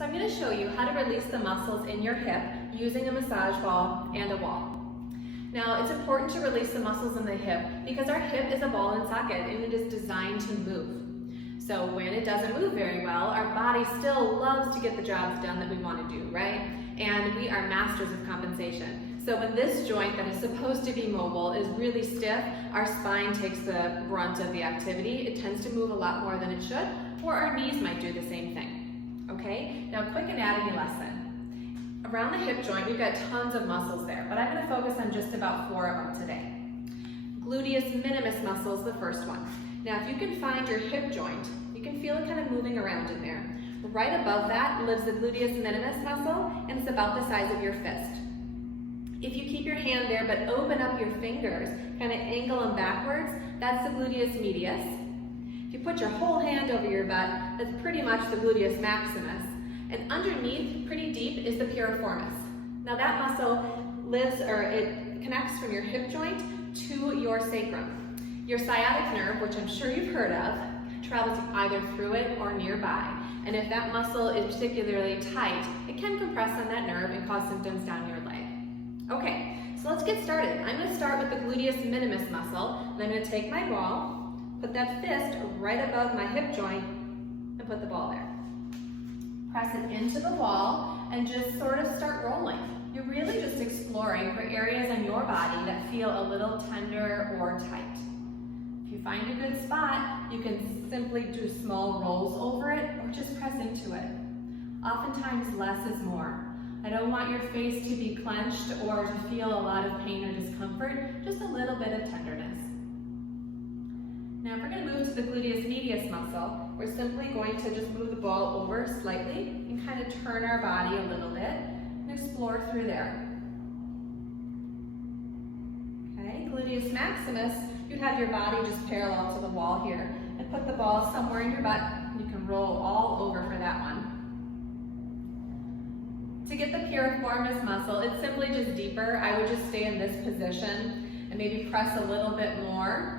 So I'm going to show you how to release the muscles in your hip using a massage ball and a wall. Now it's important to release the muscles in the hip because our hip is a ball and socket and it is designed to move. So when it doesn't move very well, our body still loves to get the jobs done that we want to do, right? And we are masters of compensation. So when this joint that is supposed to be mobile is really stiff, our spine takes the brunt of the activity. It tends to move a lot more than it should, or our knees might do the same thing. Okay, now quick anatomy lesson. Around the hip joint, we've got tons of muscles there, but I'm going to focus on just about 4 of them today. Gluteus minimus muscle is the first one. Now if you can find your hip joint, you can feel it kind of moving around in there. Right above that lives the gluteus minimus muscle, and it's about the size of your fist. If you keep your hand there but open up your fingers, kind of angle them backwards, that's the gluteus medius. If you put your whole hand over your butt, that's pretty much the gluteus maximus. And underneath, pretty deep, is the piriformis. Now that muscle it connects from your hip joint to your sacrum. Your sciatic nerve, which I'm sure you've heard of, travels either through it or nearby. And if that muscle is particularly tight, it can compress on that nerve and cause symptoms down your leg. Okay, so let's get started. I'm going to start with the gluteus minimus muscle, and I'm going to take my ball, put that fist right above my hip joint, and put the ball there. Press it into the wall and just sort of start rolling. You're really just exploring for areas on your body that feel a little tender or tight. If you find a good spot, you can simply do small rolls over it or just press into it. Oftentimes less is more. I don't want your face to be clenched or to feel a lot of pain or discomfort, just a little bit of tenderness. Now if we're going to move to the gluteus medius muscle, we're simply going to just move the ball over slightly and kind of turn our body a little bit and explore through there. Okay, gluteus maximus, you'd have your body just parallel to the wall here and put the ball somewhere in your butt. You can roll all over for that one. To get the piriformis muscle, it's simply just deeper. I would just stay in this position and maybe press a little bit more.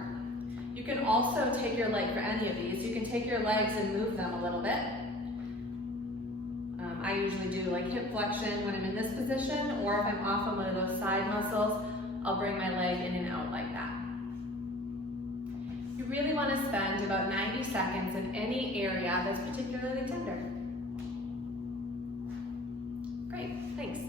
You can also take your leg for any of these. You can take your legs and move them a little bit. I usually do like hip flexion when I'm in this position, or if I'm off on one of those side muscles, I'll bring my leg in and out like that. You really want to spend about 90 seconds in any area that's particularly tender. Great, thanks.